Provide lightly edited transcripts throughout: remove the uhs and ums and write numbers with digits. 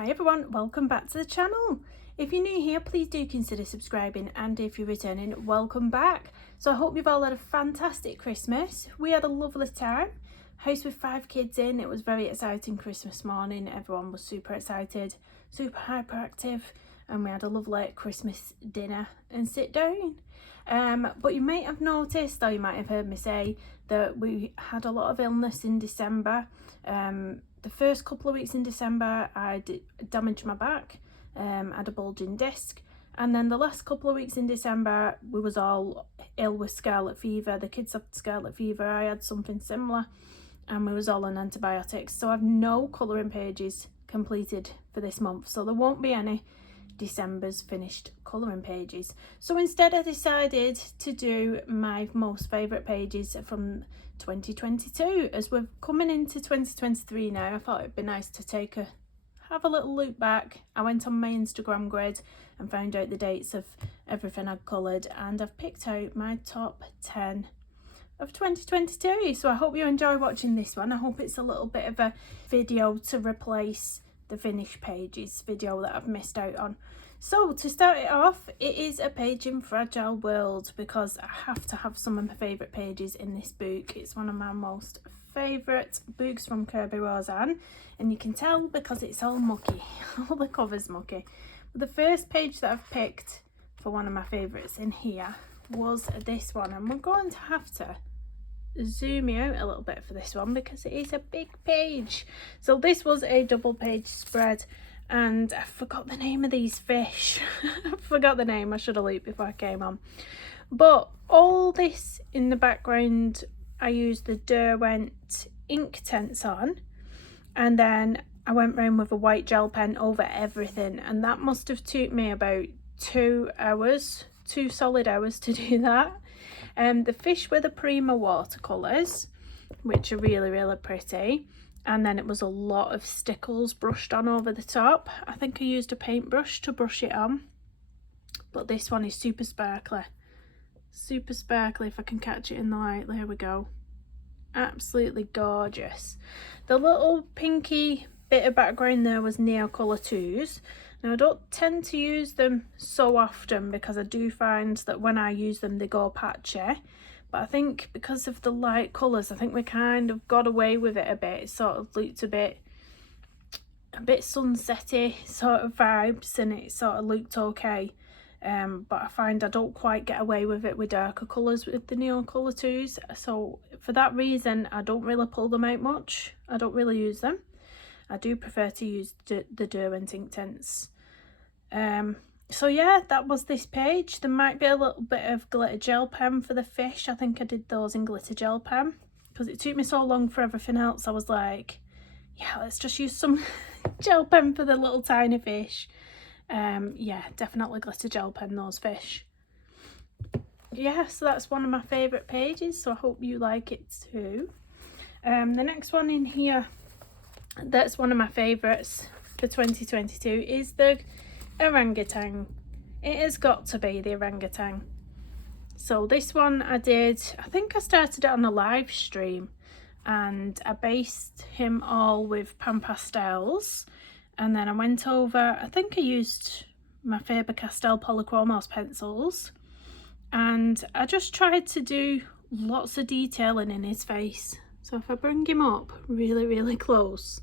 Hi everyone, welcome back to the channel. If you're new here, please do consider subscribing, and if you're returning, welcome back. So I hope you've all had a fantastic Christmas. We had a lovely time. House with 5 kids in. It was very exciting Christmas morning. Everyone was super excited, super hyperactive, and we had a lovely Christmas dinner and sit down. But you might have noticed, or you might have heard me say, that we had a lot of illness in December. The first couple of weeks in December I damaged my back, had a bulging disc, and then the last couple of weeks in December we was all ill with scarlet fever. The kids had scarlet fever, I had something similar, and we was all on antibiotics. So I've no colouring pages completed for this month, so there won't be any December's finished colouring pages. So instead I decided to do my most favourite pages from 2022. As we're coming into 2023 now, I thought it'd be nice to have a little look back. I went on my Instagram grid and found out the dates of everything I'd coloured, and I've picked out my top 10 of 2022. So I hope you enjoy watching this one. I hope it's a little bit of a video to replace the finished pages video that I've missed out on. So to start it off, it is a page in Fragile World, because I have to have some of my favourite pages in this book. It's one of my most favourite books from Kirby Roseanne, and you can tell because it's all mucky. All the cover's mucky. But the first page that I've picked for one of my favourites in here was this one, and we're going to have to zoom you out a little bit for this one because it is a big page. So this was a double page spread, and I forgot the name of these fish. I forgot the name. I should have looked before I came on. But all this in the background, I used the Derwent Inktense on, and then I went round with a white gel pen over everything, and that must have took me about 2 hours, 2 solid hours to do that. The fish were the Prima watercolours, which are really pretty, and then it was a lot of stickles brushed on over the top. I think I used a paintbrush to brush it on, but this one is super sparkly if I can catch it in the light. There we go. Absolutely gorgeous. The little pinky bit of background there was Neocolor 2s. Now I don't tend to use them so often because I do find that when I use them they go patchy, but I think because of the light colours, I think we kind of got away with it a bit. It sort of looked a bit sunsetty sort of vibes, and it sort of looked okay. But I find I don't quite get away with it with darker colours with the Neocolor 2s, so for that reason I don't really pull them out much. I don't really use them. I do prefer to use the Derwent Inktense. So yeah, that was this page. There might be a little bit of glitter gel pen for the fish. I think I did those in glitter gel pen because it took me so long for everything else. I was like, yeah, let's just use some gel pen for the little tiny fish. Yeah, definitely glitter gel pen those fish. Yeah, so that's one of my favourite pages, so I hope you like it too. The next one in here, that's one of my favourites for 2022, is the orangutan. It has got to be the orangutan. So this one I think I started it on a live stream, and I based him all with pan pastels, and then I went over, I think I used my Faber-Castell Polychromos pencils, and I just tried to do lots of detailing in his face. So if I bring him up really close,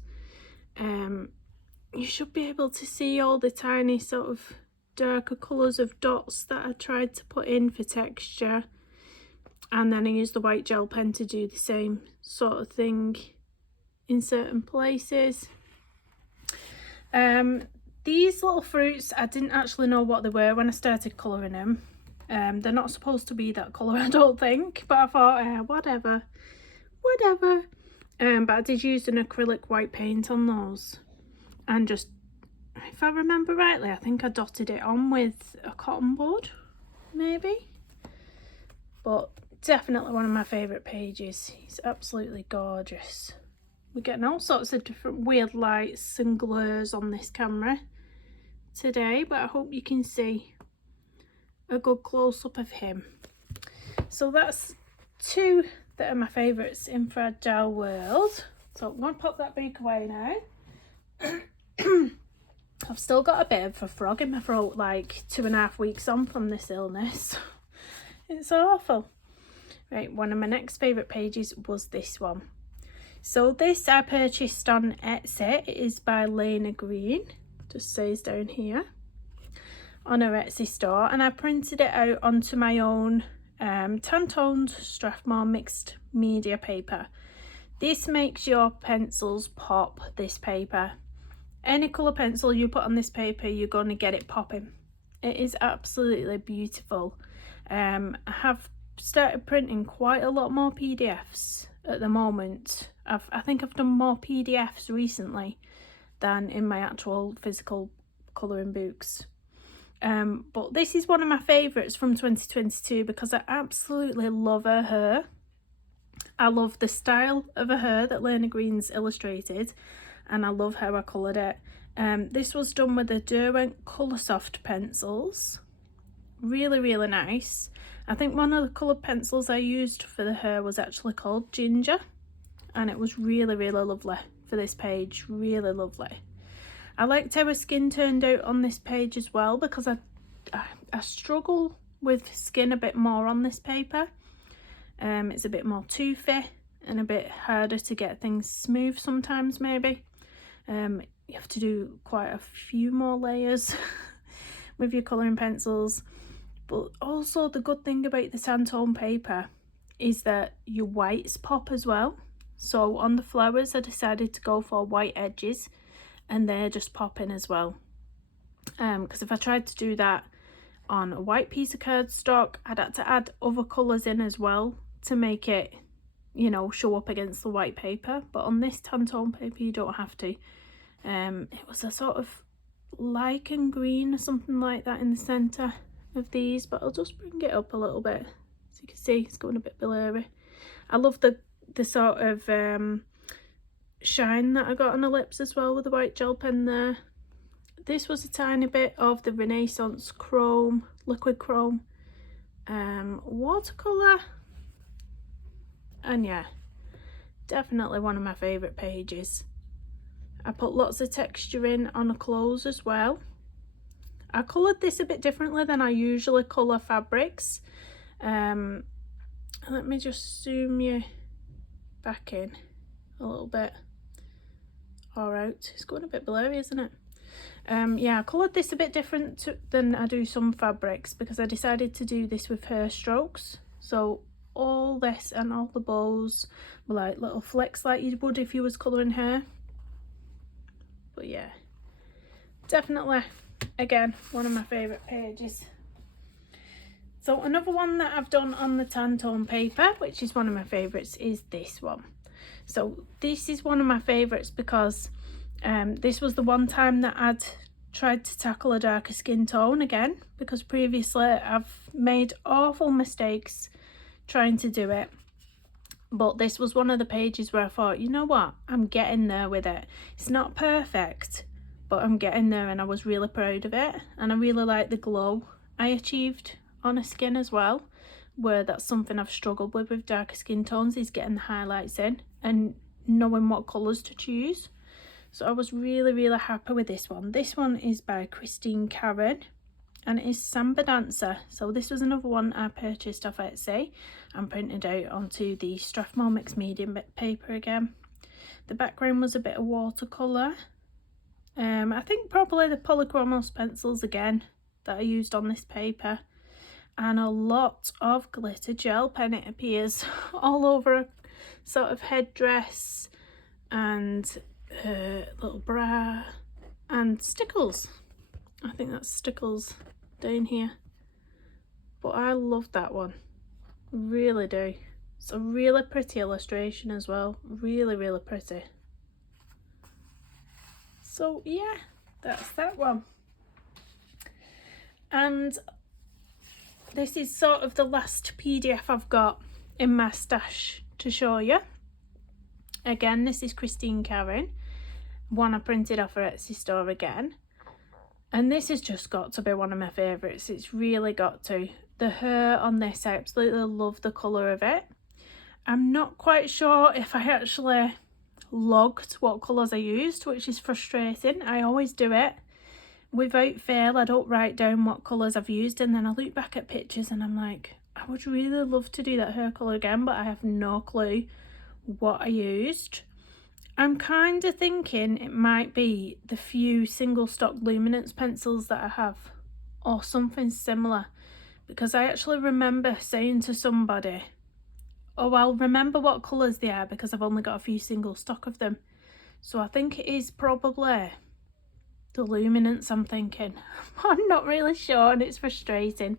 you should be able to see all the tiny sort of darker colours of dots that I tried to put in for texture, and then I used the white gel pen to do the same sort of thing in certain places. These little fruits, I didn't actually know what they were when I started colouring them. They're not supposed to be that colour, I don't think, but I thought whatever. But I did use an acrylic white paint on those, and just, if I remember rightly, I think I dotted it on with a cotton bud, maybe. But definitely one of my favourite pages. He's absolutely gorgeous. We're getting all sorts of different weird lights and glurs on this camera today, but I hope you can see a good close-up of him. So that's 2 that are my favourites in Fragile World. So I'm going to pop that book away now. I've still got a bit of a frog in my throat, like 2.5 weeks on from this illness. It's awful. Right, one of my next favourite pages was this one. So this I purchased on Etsy. It is by Lena Green, just says down here, on her Etsy store, and I printed it out onto my own tan-toned Strathmore mixed media paper. This makes your pencils pop, this paper. Any colour pencil you put on this paper, you're going to get it popping. It is absolutely beautiful. I have started printing quite a lot more PDFs at the moment. I think I've done more PDFs recently than in my actual physical colouring books. But this is one of my favourites from 2022 because I absolutely love her hair. I love the style of her hair that Lena Green's illustrated, and I love how I coloured it. This was done with the Derwent Coloursoft pencils. Really, really nice. I think one of the coloured pencils I used for the hair was actually called Ginger, and it was really, really lovely for this page. Really lovely. I liked how her skin turned out on this page as well, because I struggle with skin a bit more on this paper. It's a bit more toothy and a bit harder to get things smooth sometimes, maybe. You have to do quite a few more layers with your colouring pencils. But also the good thing about the Pantone paper is that your whites pop as well. So on the flowers I decided to go for white edges, and they're just popping as well. Because if I tried to do that on a white piece of cardstock, I'd have to add other colours in as well to make it, you know, show up against the white paper. But on this Pantone paper you don't have to. It was a sort of lichen green or something like that in the centre of these, but I'll just bring it up a little bit so you can see it's going a bit blurry. I love the sort of shine that I got on the lips as well with the white gel pen there. This was a tiny bit of the Renaissance Chrome, liquid chrome watercolour, and yeah, definitely one of my favourite pages. I put lots of texture in on the clothes as well. I coloured this a bit differently than I usually colour fabrics. Let me just zoom you back in a little bit. Alright, it's going a bit blurry, isn't it? Yeah, I coloured this a bit different than I do some fabrics because I decided to do this with hair strokes. So all this and all the bows were like little flicks like you would if you was colouring hair. But yeah, definitely, again, one of my favourite pages. So another one that I've done on the Pantone paper, which is one of my favourites, is this one. So this is one of my favourites because this was the one time that I'd tried to tackle a darker skin tone again, because previously I've made awful mistakes trying to do it. But this was one of the pages where I thought, you know what, I'm getting there with it. It's not perfect, but I'm getting there, and I was really proud of it. And I really like the glow I achieved on her skin as well, where that's something I've struggled with darker skin tones, is getting the highlights in and knowing what colours to choose. So I was really, really happy with this one. This one is by Christine Karen, and it is Samba Dancer. So this was another one I purchased off Etsy and printed out onto the Strathmore mixed medium paper again. The background was a bit of watercolour. I think probably the Polychromos pencils again that I used on this paper, and a lot of glitter gel pen, it appears, all over a sort of headdress and little bra and stickles. I think that's stickles down here, but I love that one, really do. It's a really pretty illustration as well, really, really pretty. So yeah, that's that one. And this is sort of the last PDF I've got in my stash to show you. Again, this is Christine Karen, one I printed off her Etsy store again. And this has just got to be one of my favourites. It's really got to. The hair on this, I absolutely love the colour of it. I'm not quite sure if I actually logged what colours I used, which is frustrating. I always do it, without fail, I don't write down what colours I've used, and then I look back at pictures and I'm like, I would really love to do that hair colour again, but I have no clue what I used. I'm kind of thinking it might be the few single stock luminance pencils that I have, or something similar, because I actually remember saying to somebody, oh, I'll remember what colours they are because I've only got a few single stock of them. So I think it is probably the luminance, I'm thinking. I'm not really sure, and it's frustrating,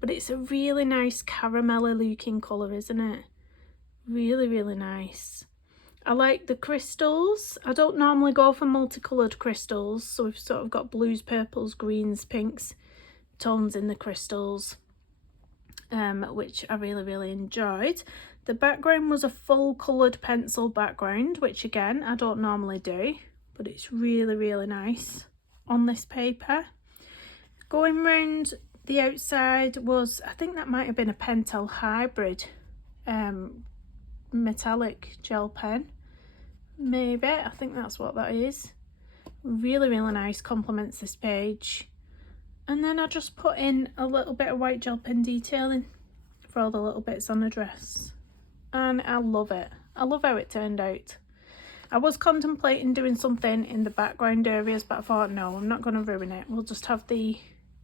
but it's a really nice caramelly looking colour, isn't it? Really, really nice. I like the crystals. I don't normally go for multicoloured crystals, so we've sort of got blues, purples, greens, pinks tones in the crystals, which I really, really enjoyed. The background was a full coloured pencil background, which again I don't normally do, but it's really, really nice on this paper. Going round the outside was, I think that might have been a Pentel hybrid metallic gel pen, maybe. I think that's what that is. Really, really nice, complements this page. And then I just put in a little bit of white gel pen detailing for all the little bits on the dress, and I love it. I love how it turned out. I was contemplating doing something in the background areas, but I thought, no, I'm not going to ruin it. We'll just have the,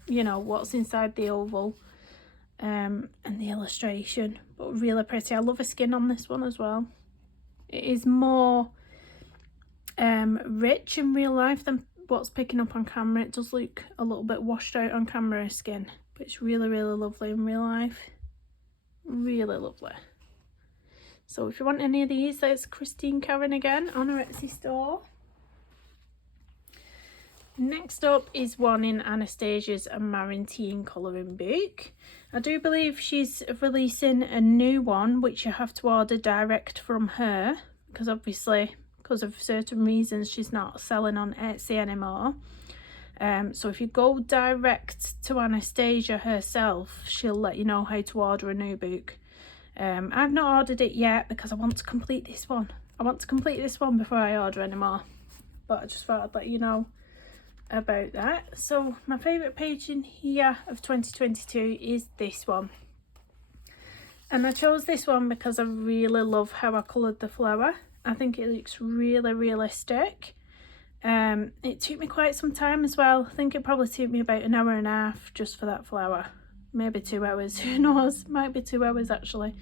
you know, what's inside the oval and the illustration. But really pretty. I love the skin on this one as well. It is more rich in real life than what's picking up on camera. It does look a little bit washed out on camera skin, but it's really, really lovely in real life. Really lovely. So if you want any of these, there's Christine Karen again on her Etsy store. Next up is one in Anastasia's Marantine colouring book. I do believe she's releasing a new one, which you have to order direct from her, because obviously, because of certain reasons, she's not selling on Etsy anymore. So if you go direct to Anastasia herself, she'll let you know how to order a new book. I've not ordered it yet because I want to complete this one. I want to complete this one before I order any more. But I just thought I'd let you know about that. So my favourite page in here of 2022 is this one. And I chose this one because I really love how I coloured the flower. I think it looks really realistic. It took me quite some time as well. I think it probably took me about an hour and a half just for that flower. Maybe 2 hours, who knows, might be 2 hours actually.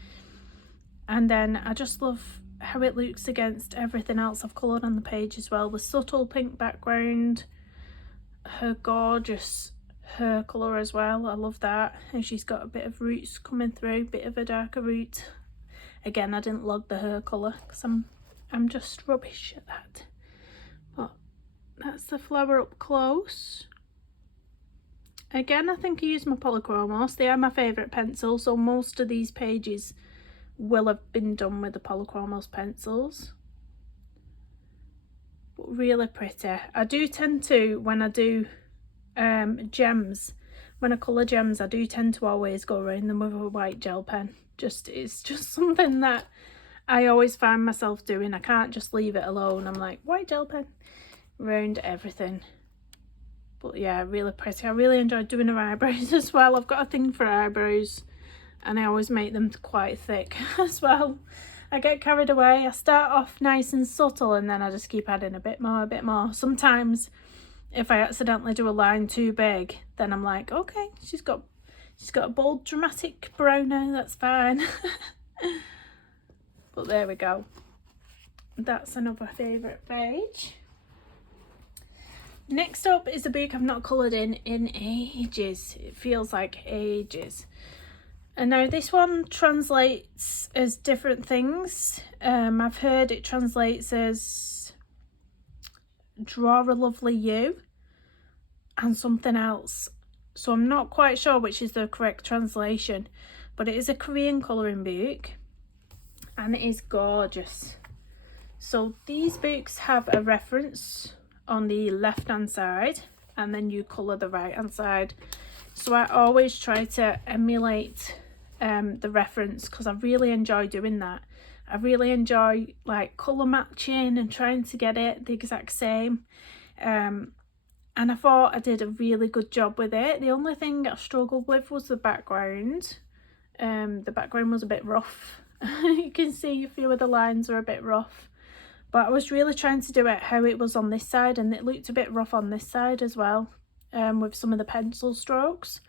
And then I just love how it looks against everything else I've coloured on the page as well. The subtle pink background, her gorgeous hair colour as well, I love that. And she's got a bit of roots coming through, bit of a darker root. Again, I didn't log the hair colour because I'm just rubbish at that. But that's the flower up close. Again, I think I used my Polychromos. They are my favourite pencil, so most of these pages will have been done with the Polychromos pencils. But really pretty. I do tend to, when I do gems, when I colour gems, I do tend to always go around them with a white gel pen. It's just something that I always find myself doing. I can't just leave it alone. I'm like, white gel pen around everything. But yeah, really pretty. I really enjoyed doing her eyebrows as well. I've got a thing for eyebrows and I always make them quite thick as well. I get carried away. I start off nice and subtle and then I just keep adding a bit more. Sometimes if I accidentally do a line too big, then I'm like, okay, she's got a bold dramatic brow now, that's fine. But there we go. That's another favourite page. Next up is a book I've not coloured in ages. It feels like ages. And now this one translates as different things. I've heard it translates as Draw a Lovely You and something else. So I'm not quite sure which is the correct translation. But it is a Korean colouring book. And it is gorgeous. So these books have a reference on the left hand side and then you colour the right hand side. So I always try to emulate the reference because I really enjoy doing that. I really enjoy like colour matching and trying to get it the exact same. and I thought I did a really good job with it. The only thing I struggled with was the background. The background was a bit rough. You can see a few of the lines are a bit rough, but I was really trying to do it how it was on this side, and it looked a bit rough on this side as well, with some of the pencil strokes.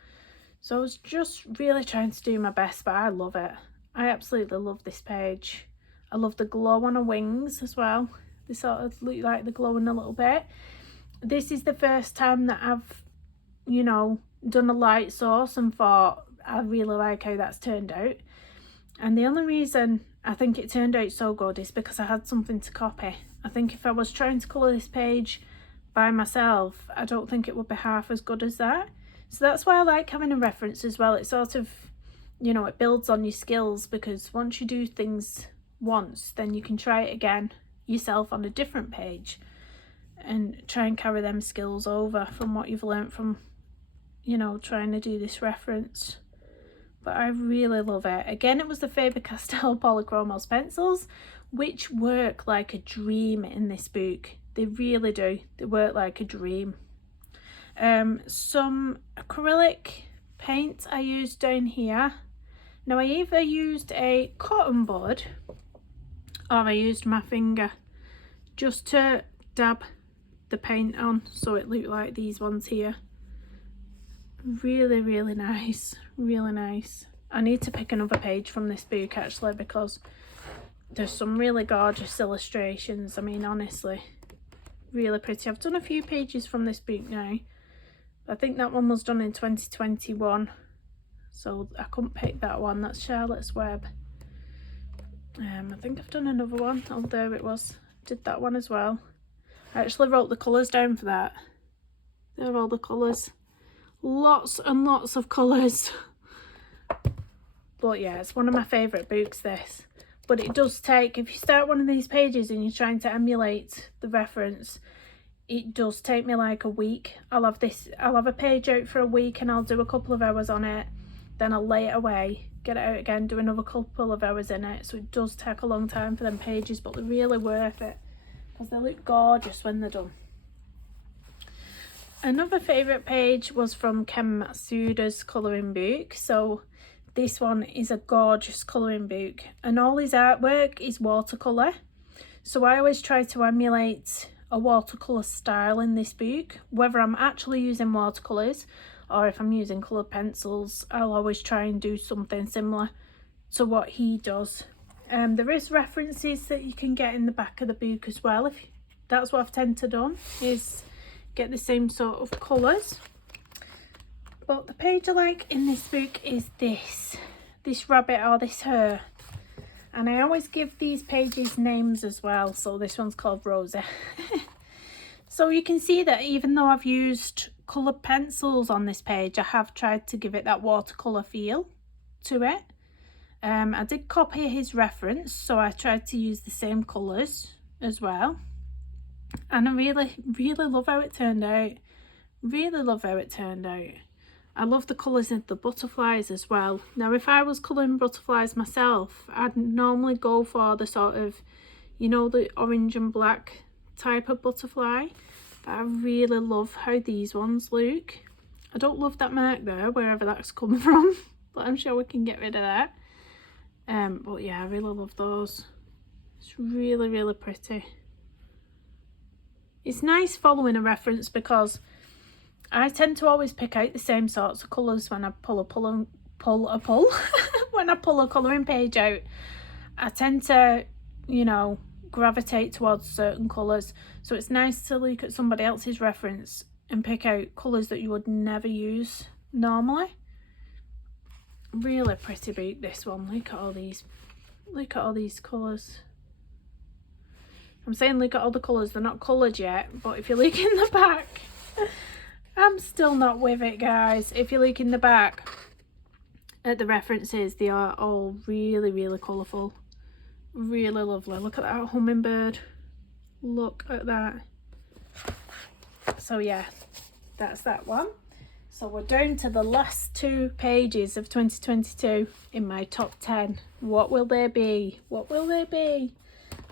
So I was just really trying to do my best, but I love it. I absolutely love this page. I love the glow on her wings as well. They sort of look like they're glowing a little bit. This is the first time that I've, you know, done a light source and thought, I really like how that's turned out. And the only reason I think it turned out so good is because I had something to copy. I think if I was trying to colour this page by myself, I don't think it would be half as good as that. So that's why I like having a reference as well. It sort of, you know, it builds on your skills, because once you do things once, then you can try it again yourself on a different page and try and carry them skills over from what you've learnt from, you know, trying to do this reference. But I really love it. Again, it was the Faber-Castell Polychromos pencils, which work like a dream in this book. They really do. They work like a dream. Some acrylic paint I used down here. Now, I either used a cotton bud or I used my finger just to dab the paint on, so it looked like these ones here. Really, really nice, really nice. I need to pick another page from this book actually, because there's some really gorgeous illustrations. I mean, honestly, really pretty. I've done a few pages from this book now. I think that one was done in 2021, so I couldn't pick that one. That's Charlotte's Web. I think I've done another one. Oh, there it was. Did that one as well. I actually wrote the colours down for that. There are all the colours. Lots and lots of colours. But yeah, it's one of my favourite books, this. But it does take, if you start one of these pages and you're trying to emulate the reference, it does take me like a week. I'll have a page out for a week and I'll do a couple of hours on it. Then I'll lay it away, get it out again, do another couple of hours in it. So it does take a long time for them pages, but they're really worth it because they look gorgeous when they're done. Another favourite page was from Ken Matsuda's colouring book. So this one is a gorgeous colouring book and all his artwork is watercolour. So I always try to emulate a watercolour style in this book. Whether I'm actually using watercolours or if I'm using coloured pencils, I'll always try and do something similar to what he does. There is references that you can get in the back of the book as well. If that's what I've tended to do, is get the same sort of colours. But the page I like in this book is this rabbit or this hare. And I always give these pages names as well. So this one's called Rosie. So you can see that even though I've used coloured pencils on this page, I have tried to give it that watercolour feel to it. I did copy his reference, so I tried to use the same colours as well. And I really, really love how it turned out. Really love how it turned out. I love the colours of the butterflies as well. Now, if I was colouring butterflies myself, I'd normally go for the sort of, you know, the orange and black type of butterfly. But I really love how these ones look. I don't love that mark there, wherever that's come from, but I'm sure we can get rid of that. But yeah, I really love those. It's really, really pretty. It's nice following a reference because I tend to always pick out the same sorts of colours when I pull when I pull a colouring page out. I tend to, you know, gravitate towards certain colours. So it's nice to look at somebody else's reference and pick out colours that you would never use normally. Really pretty book, this one. Look at all these colours. I'm saying look at all the colours, they're not coloured yet, but if you look in the back, I'm still not with it, guys. If you look in the back at the references, they are all really, really colourful. Really lovely. Look at that hummingbird. Look at that. So yeah, that's that one. So we're down to the last 2 pages of 2022 in my top 10. What will they be? What will they be?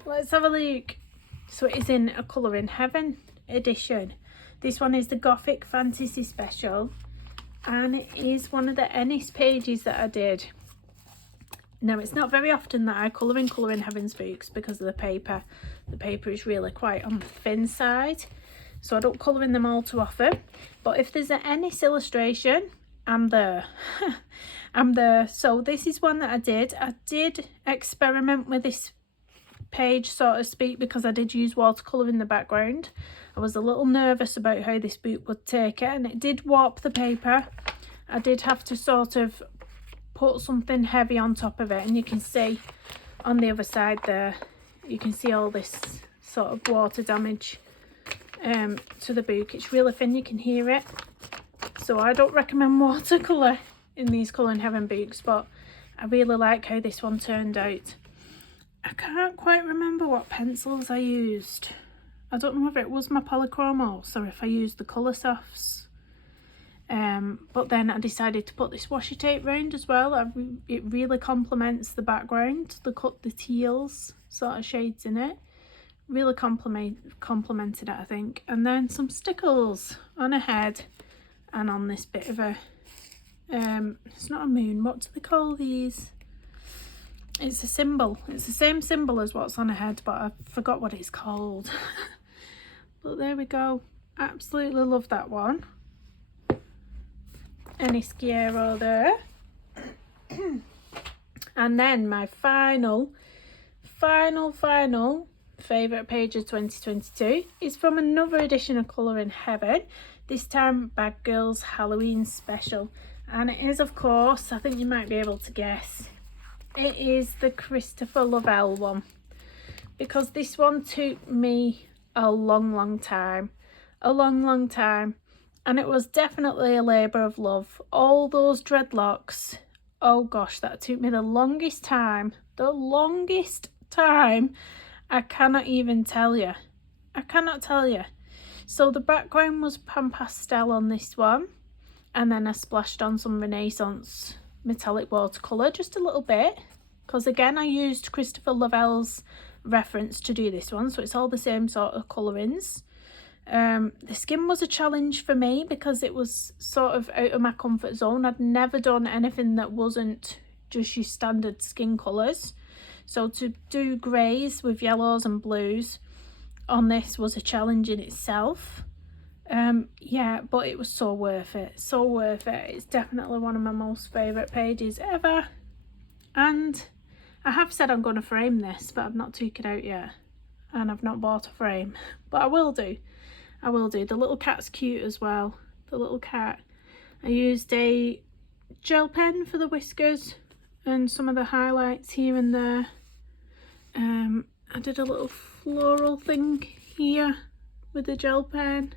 Let's have a look. So it is in a Colouring Heaven edition. This one is the Gothic Fantasy Special, and it is one of the Ennis pages that I did. Now, it's not very often that I colour in Heaven's Books because of the paper. The paper is really quite on the thin side, so I don't colour in them all too often. But if there's an Ennis illustration, I'm there. I'm there. So this is one that I did experiment with this page, so to speak, because I did use watercolour in the background. I was a little nervous about how this book would take it, and it did warp the paper. I did have to sort of put something heavy on top of it, and you can see on the other side there, you can see all this sort of water damage to the book. It's really thin, you can hear it. So I don't recommend watercolour in these Colour in Heaven books, but I really like how this one turned out. I can't quite remember what pencils I used. I don't know whether it was my Polychromos or if I used the Colorsofts. But then I decided to put this washi tape round as well. It really complements the background, the teals sort of shades in it. Really complemented it, I think. And then some stickles on a head and on this bit of a, it's not a moon, what do they call these? It's a symbol. It's the same symbol as what's on a head, but I forgot what it's called. But there we go. Absolutely love that one. Ennis Guerrero there. And then my final favourite page of 2022 is from another edition of Colour in Heaven, this time Bad Girls Halloween Special. And it is, of course, I think you might be able to guess, it is the Christopher Lovell one, because this one took me a long time, and it was definitely a labour of love. All those dreadlocks, oh gosh, that took me the longest time, I cannot even tell you. So the background was pan pastel on this one, and then I splashed on some Renaissance metallic watercolour, just a little bit, because again I used Christopher Lovell's reference to do this one, so it's all the same sort of colourings. The skin was a challenge for me because it was sort of out of my comfort zone. I'd never done anything that wasn't just your standard skin colours, so to do greys with yellows and blues on this was a challenge in itself. Yeah, but it was so worth it. It's definitely one of my most favourite pages ever, and I have said I'm going to frame this, but I've not took it out yet, and I've not bought a frame, but I will do. The little cat's cute as well, the little cat. I used a gel pen for the whiskers and some of the highlights here and there. I did a little floral thing here with the gel pen,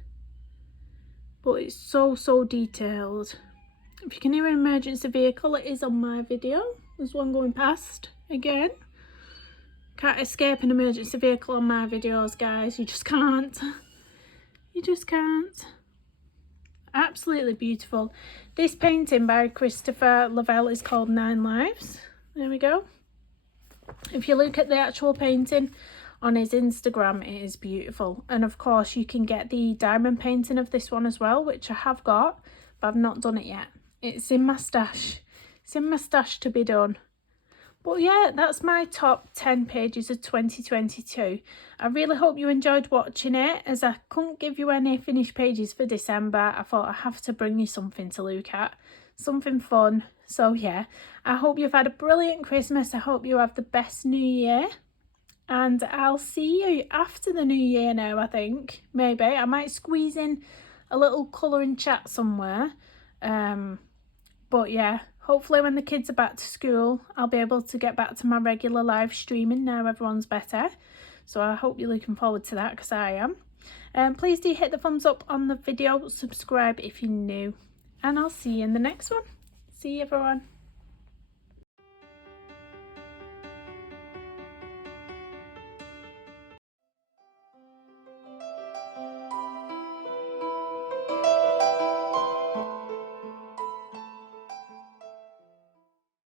but it's so detailed. If you can hear an emergency vehicle, it is on my video. There's one going past again. Can't escape an emergency vehicle on my videos, guys. You just can't. Absolutely beautiful. This painting by Christopher Lovell is called 9 Lives. There we go. If you look at the actual painting on his Instagram, it is beautiful. And of course you can get the diamond painting of this one as well, which I have got, but I've not done it yet. It's in my stash. To be done. But yeah, that's my top 10 pages of 2022. I really hope you enjoyed watching it, as I couldn't give you any finished pages for December. I thought I have to bring you something to look at, something fun. So yeah, I hope you've had a brilliant Christmas. I hope you have the best New Year. And I'll see you after the New Year now, I think. Maybe. I might squeeze in a little colouring chat somewhere. But yeah. Hopefully when the kids are back to school, I'll be able to get back to my regular live streaming now everyone's better. So I hope you're looking forward to that, because I am. Please do hit the thumbs up on the video, subscribe if you're new, and I'll see you in the next one. See you everyone.